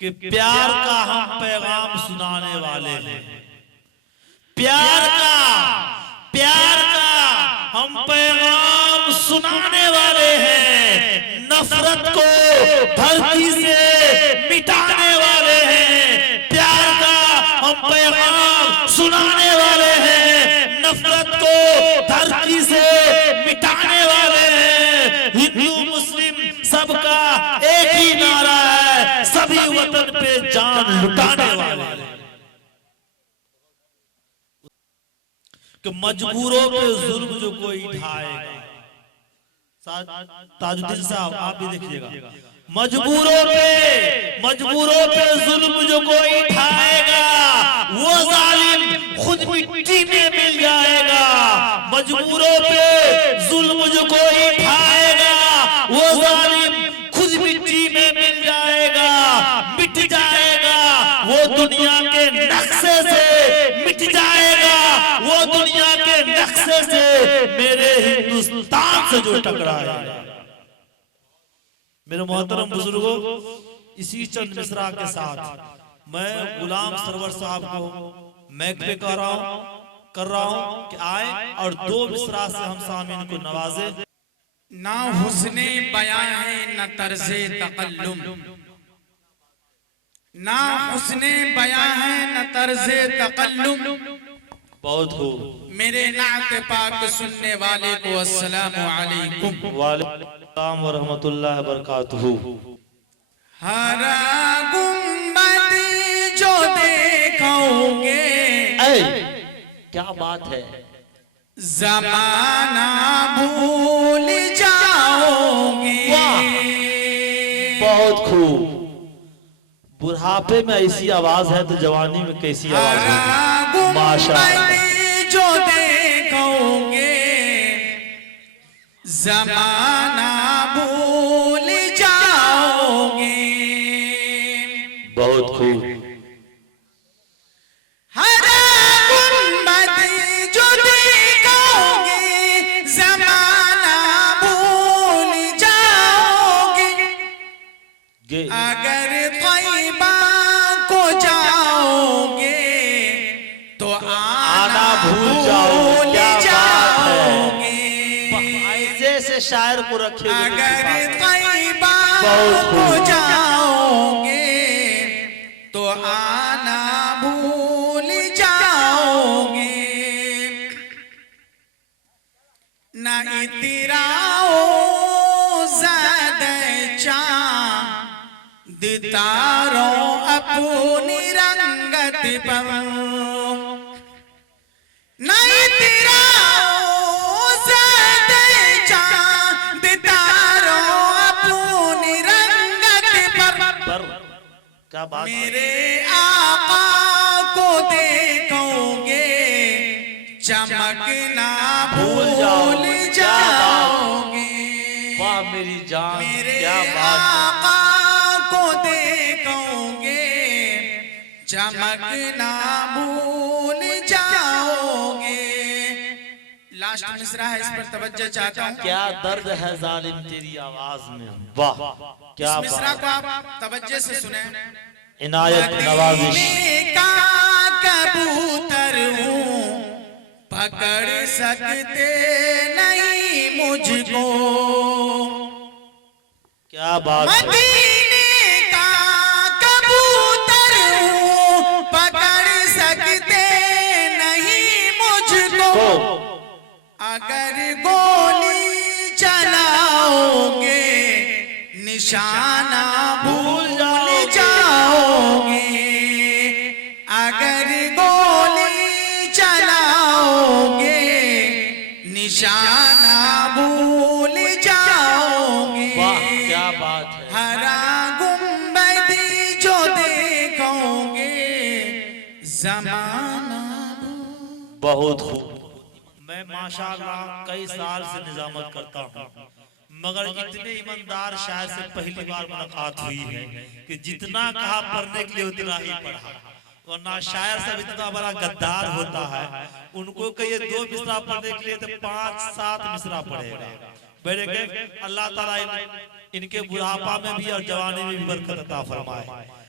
कि प्यार का हम पैगाम सुनाने वाले हैं। प्यार का हम पैगाम सुनाने वाले हैं। नफरत को धरती से मिटाने वाले हैं। प्यार का हम पैगाम सुनाने वाले हैं। नफरत को धरती से मिटाने वाले हैं। हिंदू मुस्लिम सबका एक ही नारा है, सभी वतन पे जान लुटाने वाले हैं। कि मजबूरों पे जुल्म जो कोई ढाएगा, ताजुद्दीन साहब आप भी देखिएगा, मजबूरों पे जुल्म जो कोई ढाएगा वो जालिम खुद मिट्टी में मिल जाएगा। मजबूरों पे जुल्म जो कोई ढाएगा वो जालिम खुद मिट्टी में मिल जाएगा, मिट जाएगा वो दुनिया के नक्शे से, मिट जाएगा वो दुनिया के नक्शे से मेरे हिंदुस्तान से जो टकराया। मेरे मोहतरम बुजुर्गों, इसी चंद मिसरा के साथ मैं गुलाम सरवर साहब को मैक पे कर रहा हूं कि आए और दो मिसरा से हम सामीन को नवाजे। ना हुस्ने बयां है न तर्ज़े तकल्लुम, ना हुस्ने बयां है न तर्ज़े तकल्लुम। बहुत हो मेरे नात पाक सुनने वाले को अस्सलामु अलैकुम। वालेकुम व रहमतुल्लाहि व बरकातुहू। हरा गुंबद जो देखोगे, क्या बात है, ज़माना भूल जाओगे। बहुत खूब। बुढ़ापे में ऐसी आवाज है तो जवानी में कैसी आवाज है, माशाअल्लाह। जो देखोगे ज़माना भूल जाओगे। बहुत खूब। हरा गुंबद जो देखोगे ज़माना भूल जाओगे। अगर तैयबा को जाओगे तो आना भूल जाओगे। ऐसे से शायर को रखे। अगर तैयबा को जाओगे तो आना भूल जाओगे। ना इतराओ ज़्यादा चांद तारों अपनी रंगत पर, नहीं तेरा ज़्यादा चांद तारों अपनी रंगत पर। क्या बात, मेरे आका को देखोगे चमकना भूल जाओगे। वाह मेरी जान, मेरे क्या बात है। आका को देखोगे चमकना भूल जाओगे। लास्ट मिसरा है, इस पर तवज्जो चाहता हूँ। क्या दर्द है जालिम तेरी आवाज में, वाह क्या इस मिसरा बात। को आप तवज्जो से सुने। इनायत नवाजिश। मदीने का कबूतर हूँ, पकड़ सकते नहीं मुझको। क्या बात है। मदीने का कबूतर हूँ, पकड़ सकते नहीं मुझको। अगर गोली चलाओगे निशाना भूल जाओगे। अगर गोली चलाओगे निशाना भूल जाओगे। वाह क्या बात है। हरा गुंबद जो देखोगे ज़माना। बहुत खूब। मैं माशाअल्लाह कई साल से निजामत करता हूँ, मगर इतने ईमानदार शायर से पहली बार मुलाकात हुई है कि जितना कहा पढ़ने के लिए उतना ही पढ़ा। वरना शायर सब इतना बड़ा गद्दार होता है, उनको कहिए 2 मिसरा पढ़ने के लिए तो 5-7 मिसरा पढ़ेगा। बेटे के अल्लाह ताला इनके बुढ़ापा में भी और जवानी में भी बरकत अता फरमाए।